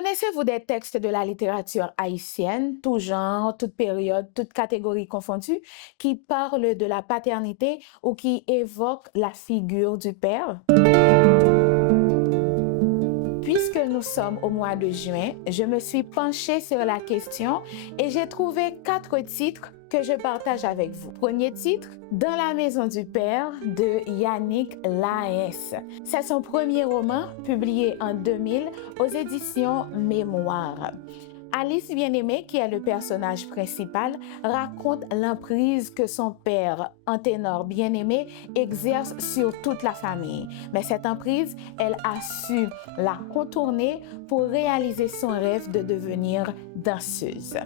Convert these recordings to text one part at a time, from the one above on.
Connaissez-vous des textes de la littérature haïtienne, tout genre, toute période, toute catégorie confondue, qui parlent de la paternité ou qui évoquent la figure du père? Puisque nous sommes au mois de juin, je me suis penchée sur la question et j'ai trouvé 4 titres que je partage avec vous. Premier titre, Dans la maison du père de Yannick Laes. C'est son premier roman publié en 2000 aux éditions Mémoire. Alice Bien-Aimée, qui est le personnage principal, raconte l'emprise que son père, un ténor bien-aimé, exerce sur toute la famille. Mais cette emprise, elle a su la contourner pour réaliser son rêve de devenir danseuse.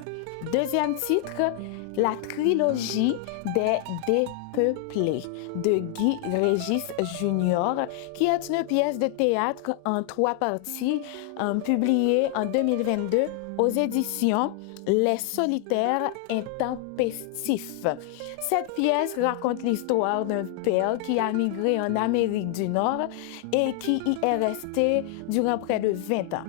Deuxième titre, La trilogie des Dépeuplés de Guy Régis Junior, qui est une pièce de théâtre en 3 parties publiée en 2022 aux éditions Les Solitaires Intempestifs. Cette pièce raconte l'histoire d'un père qui a migré en Amérique du Nord et qui y est resté durant près de 20 ans.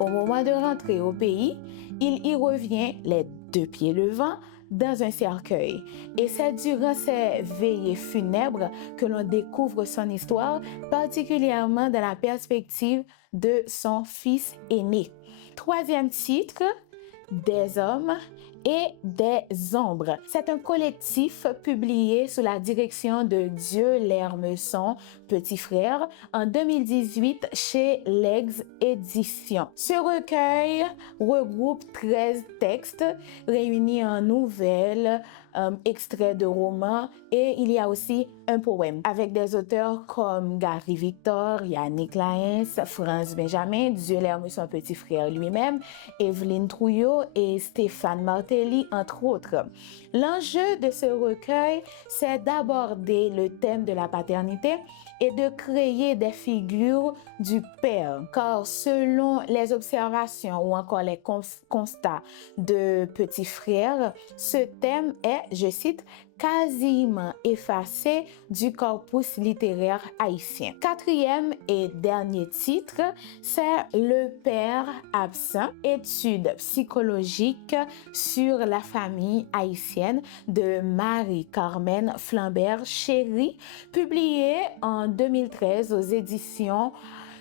Au moment de rentrer au pays, il y revient les 2 pieds levants dans un cercueil. Et c'est durant ces veillées funèbres que l'on découvre son histoire, particulièrement dans la perspective de son fils aîné. Troisième titre, Des hommes et des ombres. C'est un collectif publié sous la direction de Dieu L'Hermeçon, petit frère, en 2018 chez L'Aigle Éditions. Ce recueil regroupe 13 textes réunis en nouvelles, extraits de romans et il y a aussi un poème avec des auteurs comme Gary Victor, Yannick Laes, France Benjamin, Dieu L'Hermeçon, petit frère lui-même, Evelyne Trouillot et Stéphane Martelly, entre autres. L'enjeu de ce recueil, c'est d'aborder le thème de la paternité et de créer des figures du père. Car selon les observations ou encore les constats de petits frères, ce thème est, je cite, quasiment effacé du corpus littéraire haïtien. Quatrième et dernier titre, c'est Le père absent, études psychologiques sur la famille haïtienne de Marie-Carmen Flambert-Chéry, publié en 2013 aux éditions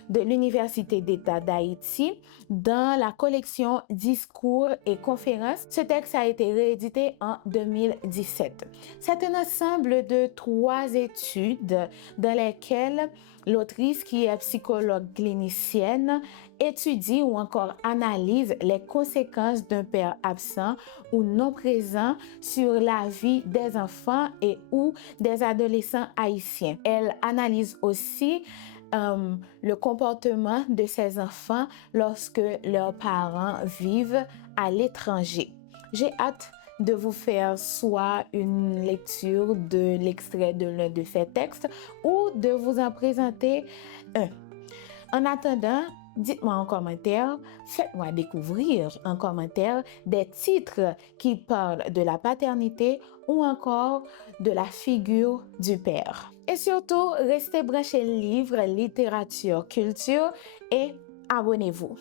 de l'Université d'État d'Haïti dans la collection Discours et conférences. Ce texte a été réédité en 2017. C'est un ensemble de 3 études dans lesquelles l'autrice, qui est psychologue clinicienne, étudie ou encore analyse les conséquences d'un père absent ou non présent sur la vie des enfants et ou des adolescents haïtiens. Elle analyse aussi le comportement de ces enfants lorsque leurs parents vivent à l'étranger. J'ai hâte de vous faire soit une lecture de l'extrait de l'un de ces textes ou de vous en présenter un. En attendant, dites-moi en commentaire, faites-moi découvrir en commentaire des titres qui parlent de la paternité ou encore de la figure du père. Et surtout, restez branchés livres, littérature, culture et abonnez-vous.